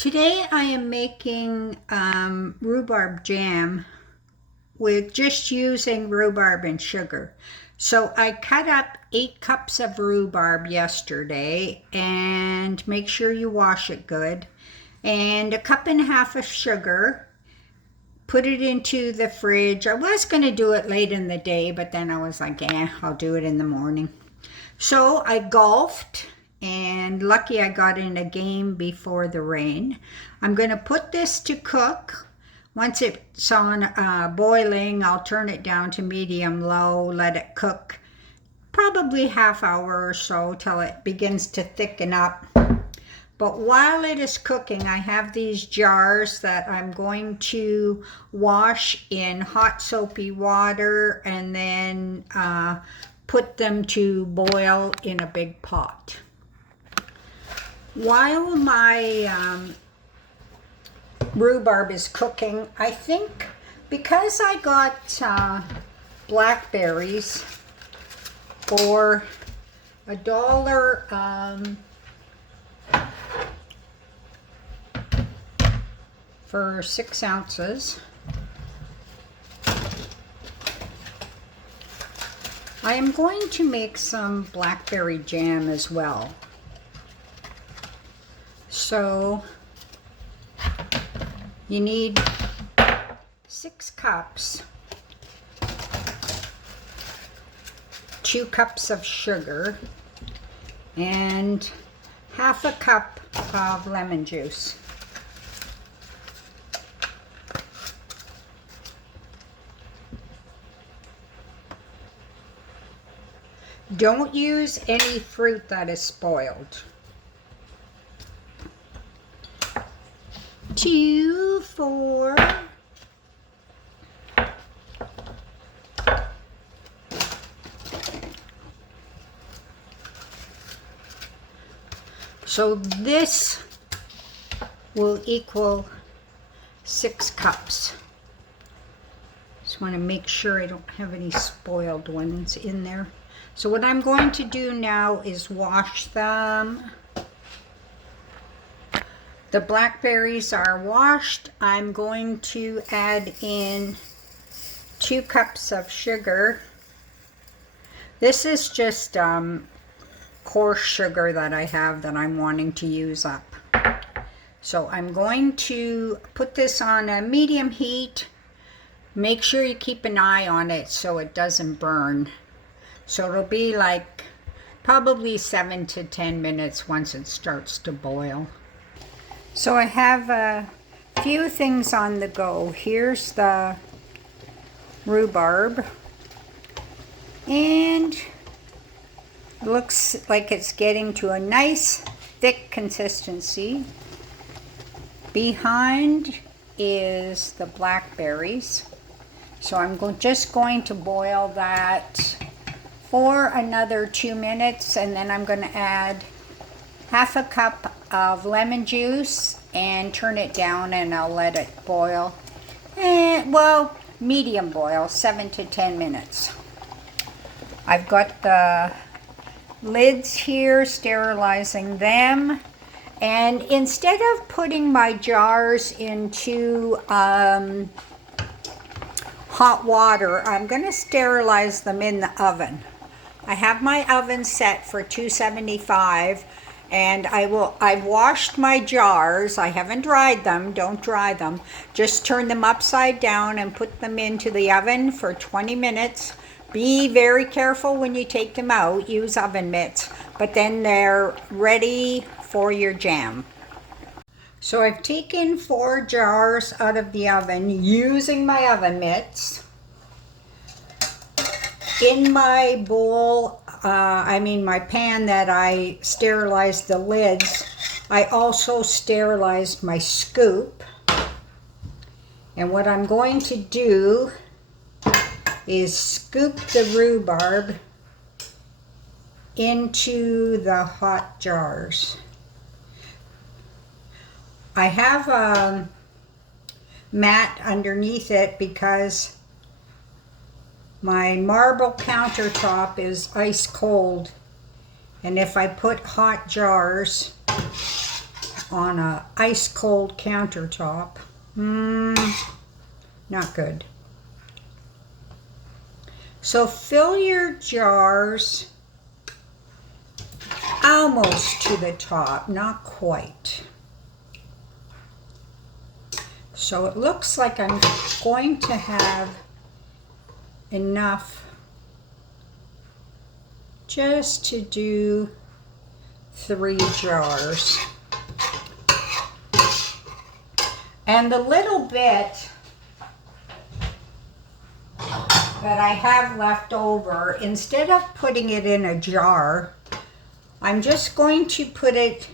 Today I am making rhubarb jam with just using rhubarb and sugar. So I cut up 8 cups of rhubarb yesterday, and make sure you wash it good, and 1.5 cups of sugar. Put it into the fridge. I was going to do it late in the day, but then I was like, I'll do it in the morning. So I golfed, and lucky I got in a game before the rain. I'm going to put this to cook. Once it's on boiling, I'll turn it down to medium low, let it cook probably half hour or so till it begins to thicken up. But while it is cooking, I have these jars that I'm going to wash in hot soapy water and then put them to boil in a big pot. While my rhubarb is cooking, I think because I got blackberries for $1 for 6 ounces, I am going to make some blackberry jam as well. So you need 6 cups, 2 cups of sugar, and 1/2 cup of lemon juice. Don't use any fruit that is spoiled. 2, 4. So this will equal 6 cups. Just want to make sure I don't have any spoiled ones in there. So what I'm going to do now is wash them. The blackberries are washed. I'm going to add in 2 cups of sugar. This is just coarse sugar that I have that I'm wanting to use up. So I'm going to put this on a medium heat. Make sure you keep an eye on it so it doesn't burn. So it'll be like probably 7 to 10 minutes once it starts to boil. So I have a few things on the go. Here's the rhubarb, and it looks like it's getting to a nice thick consistency. Behind is the blackberries. So I'm just going to boil that for another 2 minutes, and then I'm going to add 1/2 cup of lemon juice and turn it down, and I'll let it boil. Well, medium boil, 7 to 10 minutes. I've got the lids here, sterilizing them. And instead of putting my jars into hot water, I'm going to sterilize them in the oven. I have my oven set for 275, and I've washed my jars. I haven't dried them. Don't dry them. Just turn them upside down and put them into the oven for 20 minutes. Be very careful when you take them out. Use oven mitts, but then they're ready for your jam. So I've taken 4 jars out of the oven using my oven mitts. In my bowl, my pan that I sterilized the lids, I also sterilized my scoop. And what I'm going to do is scoop the rhubarb into the hot jars. I have a mat underneath it because my marble countertop is ice cold, and if I put hot jars on a ice cold countertop. Not good. So fill your jars almost to the top, not quite. So it looks like I'm going to have enough just to do 3 jars. And the little bit that I have left over, instead of putting it in a jar, I'm just going to put it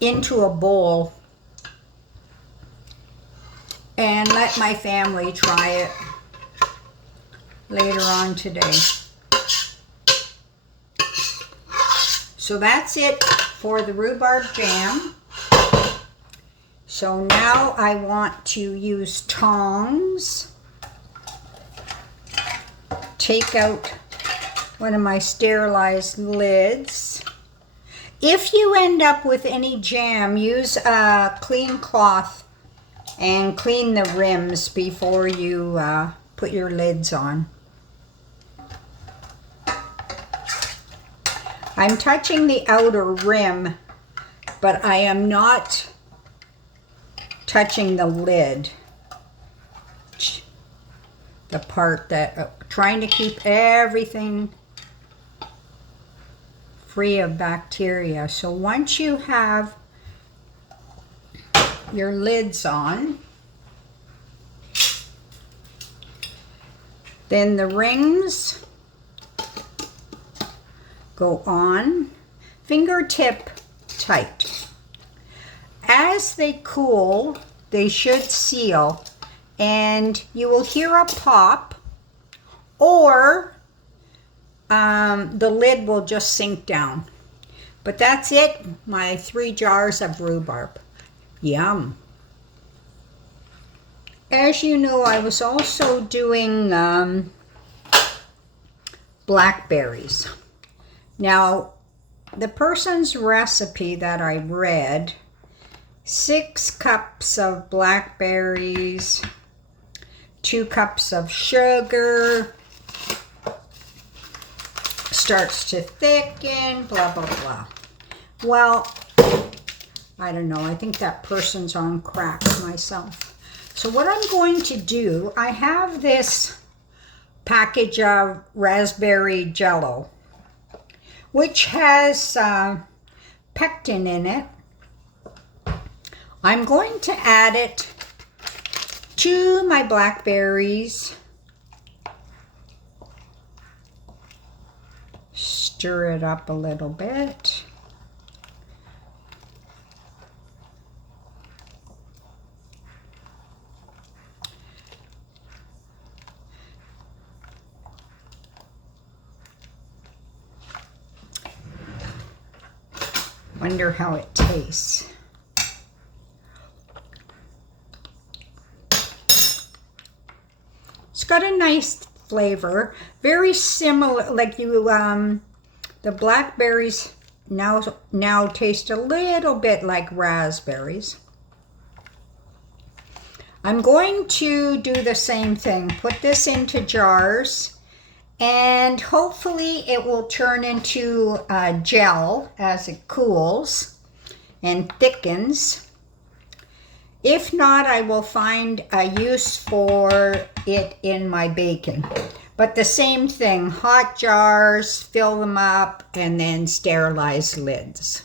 into a bowl and let my family try it later on today. So that's it for the rhubarb jam. So now I want to use tongs, take out one of my sterilized lids. If you end up with any jam, use a clean cloth and clean the rims before you put your lids on. I'm touching the outer rim, but I am not touching the lid, the part that trying to keep everything free of bacteria. So once you have your lids on, then the rings go on, fingertip tight. As they cool, they should seal, and you will hear a pop, or the lid will just sink down. But that's it, my 3 jars of rhubarb. Yum. As you know, I was also doing blackberries. Now, the person's recipe that I read, 6 cups of blackberries, 2 cups of sugar, starts to thicken, blah, blah, blah. Well, I don't know. I think that person's on crack myself. So what I'm going to do, I have this package of raspberry jello, which has pectin in it. I'm going to add it to my blackberries. Stir it up a little bit. Wonder how it tastes. It's got a nice flavor, very similar, like you, the blackberries now taste a little bit like raspberries. I'm going to do the same thing, put this into jars, and hopefully it will turn into a gel as it cools and thickens. If not, I will find a use for it in my bacon. But the same thing, hot jars, fill them up, and then sterilize lids.